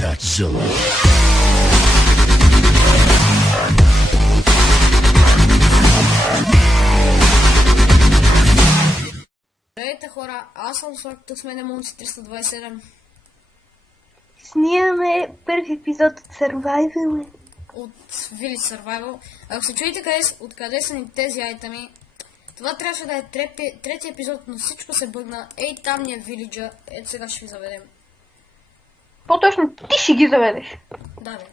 Contact Zilla. Здравейте хора, аз съм Слак, тук с мен Монси 327. Снимаме първи епизод от Survival. От Village Survival. Ако се чуете откъде са ни тези айтеми, това трябваше да е трети епизод, но всичко се бъгна. Ей, там ни е вилиджа. Ето сега ще ви заведем. По-точно ти ще ги заведеш. Да, бе.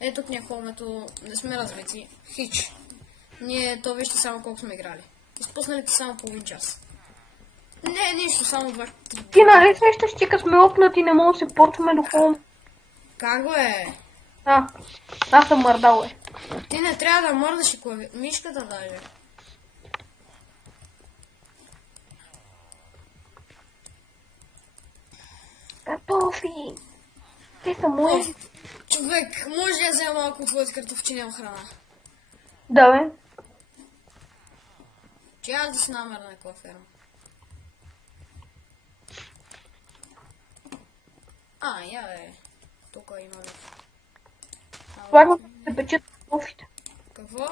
Ето тук ни е холмето, не сме развити. Хич. Ние то вижте само колко сме играли. Изпуснали ти само половин час. Не, нищо, само 2-3. Ти нали сещаш, че като сме опнати не мога да се почваме до холм. Как го е? Аз съм мърдал, бе. Ти не трябва да мърдаш и мишката даже. Картофи! Те са мои. Човек, може да я взема малко твоите картофчи, няма храна. Да, бе. Че аз да си намеря на каква ферма. Я бе. Тук има вече. Слага да ми се печат картофите. Какво?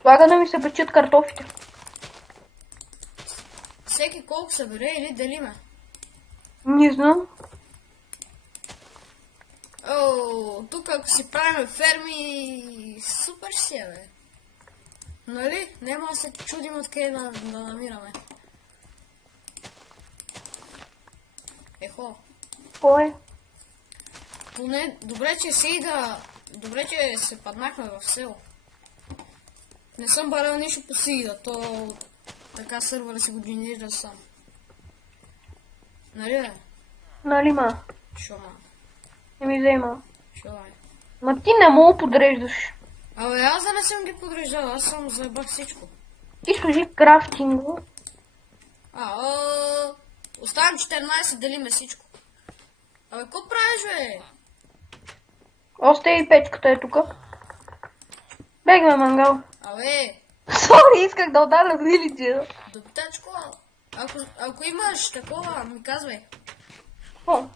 Слага да ми се печат картофите. Всеки колко събере или делиме? Не знам. Тук ако си правим ферми, супер ще е, бе. Нали? Нема да се чудим откъде да намираме. Ехо. Кой? Поне, добре, че се паднахме в село. Не съм барал нищо по Сида, то така сървъра си го генерира сам. Нали бе? Нали ма? Шо ма? Не ми взема. Шо бе? Ма ти не мога подреждаш. Абе, аз да не съм ги подреждал, аз съм заебах всичко. Ти сложи крафтинго. Оставям 14, делиме всичко. Абе, какво правиш, бе? Още и печката е тука. Бегме, мангал. Абе, Сори, исках да ударя вилиджа. доптачко, ако имаш такова, ми казвай. О,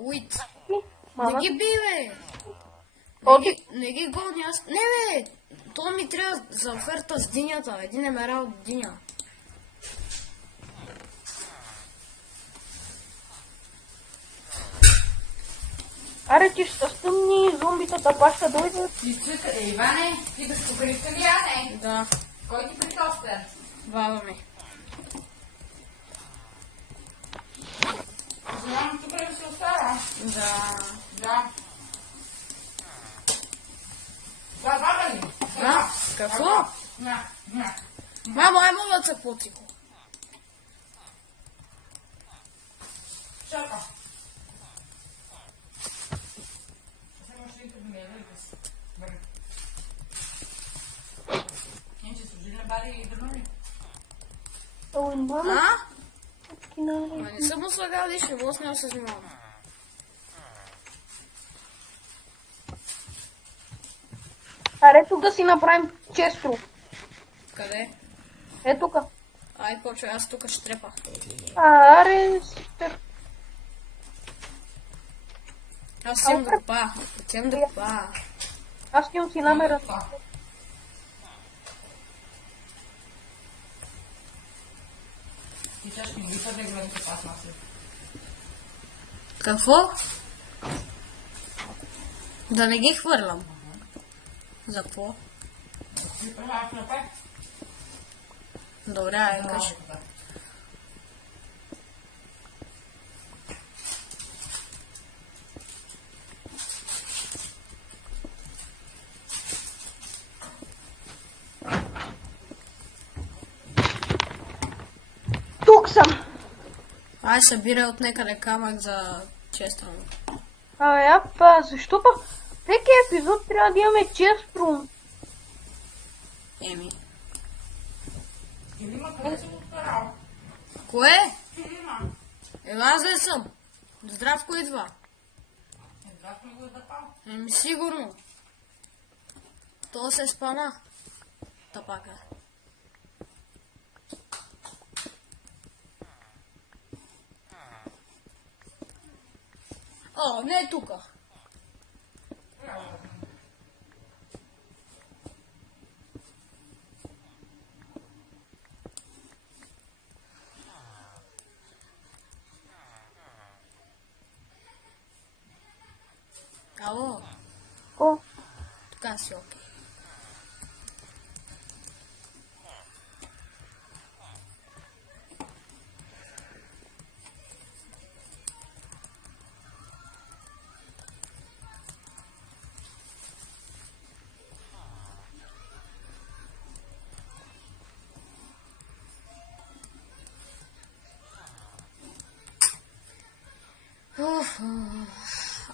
Уит. мама. Не ги би, бе. Оди. Не ги гони, аз... Не, бе. То ми трябва за оферта с динята. Един емералд диня. Аре, ти ще стъмни, зомбитата пак ще дойдат. Иване, ти да споделите ли, а не? Да. Кой ти притоска? Баба ми. Знам, тук ли се остава? Да. Да. Да, баба ли? Какво? На. Мамо, ай мога да се по-тихо. Чака. Само ще идва да ми я дойде. Бъде. Иначе служи на бари и дърмани. Ой, мама. Не съм му слагал лишни, въз няма се занимавам. Аре, тук да си направим често. Къде? Е, тука. Ай, почвай, аз тук ще трепах. Аре, супер. Аз имам да копа. Отивам да копа. Аз имам си намера. Ти ще ми випаде гледате пас на след. Какво? Да не ги хвърлям. За какво? Ти праваш на пет? Добре, ай, кажи. Тук съм. Ай, събирай от некъде камък за честване. Защо па? Всеки епизод трябва да имаме често. Еми. Или има къде съм отпарал? Кое? Или има? Аз не съм. Здравко идва. Здравко ли го е запал? Еми сигурно. То се спана. Тапака. О, не е тука. Ало, О, така си окей.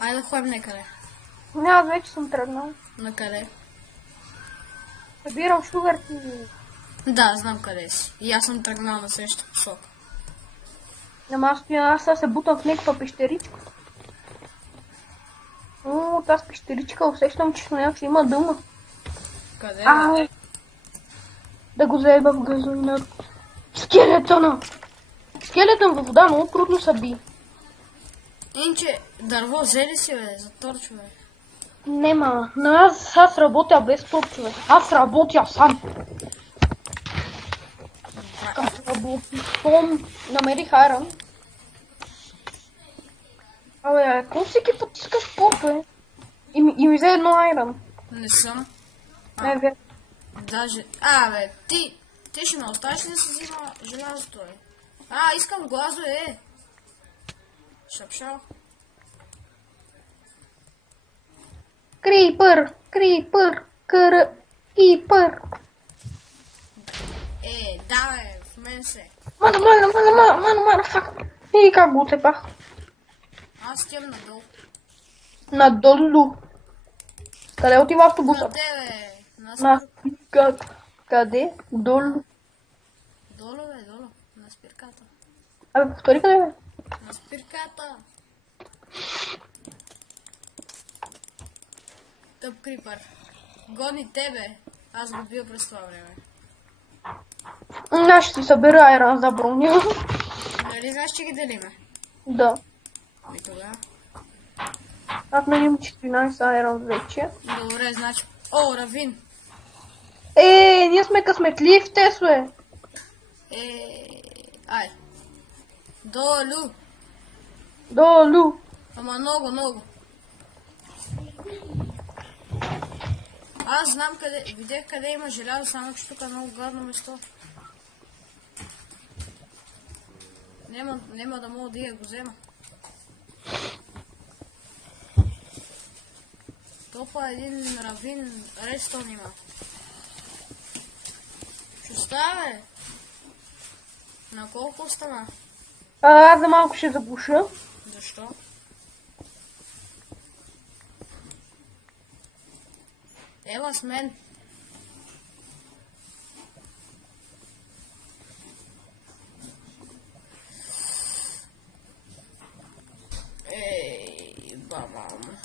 Айде да ходим некъде. не, аз вече съм тръгнал. Накъде? Събирам шугар ти. Да, знам къде си. И аз съм тръгнал на същата посока. Ама аз сега се бутам в някаква пещеричка. Тази пещеричка усещам, че в нея ще има дъма. Къде? Ай! Да го заеба в газовина. Скелетона! Скелетон във вода много трудно се би. Инче, дърво взели си, бе, за торч, бе. Нема, но аз работя без топ, човек. Аз работя сам. Как работи? Том, намерих айрон. Абе, какво всеки път искаш поп, бе? И ми взе едно айрон. Не съм. Не, бе. Даже... бе, ти ще ме оставиш ли да си взима желязото, бе? Искам глазове, е. Шапшал. Крипър, крипър, крипър. Да, бе, в мен се. Мана, фак. И как го отепах? Аз отивам надолу. Надолу. Къде отива автобуса? Къде, бе? На спирката. Къде? Долу. Долу, бе, долу. На спирката. Абе, повтори къде, бе? На спирката. Тъп крипър. Гони тебе. Аз го бил през това време. Аз ще си събера айрон за броня. Нали знаеш, че ги делиме? Да. И тогава. Аз на имам 14 айрон вече. Добре, значи... О, равин. Ние сме късметливи, Тесле. Ай. Долу. Долу. Ама много, много. Аз знам къде, видях къде има желязо, само че тук е много гадно место. Нема да мога да я го взема. Топа един равин рестон има. Ще става, бе? На колко стана? Аз за малко ще запуша. Защо? Ела с мен. Бабам.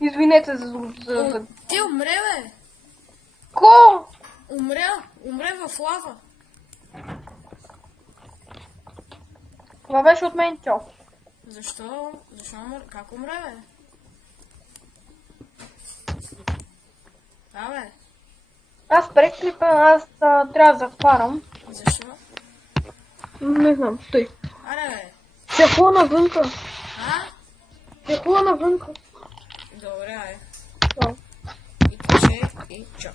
Извинете за... Ти умре, бе! Ко? Умре в лава. Това беше от мен, чо. Защо? Защо умре? Как умре, бе? Бе. Аз преклипа, аз трябва да затварям. Защо? Не знам, стой. Бе. Ще хуя навънка. Ще хуя навънка. Добре, Чао. И каче, и чао.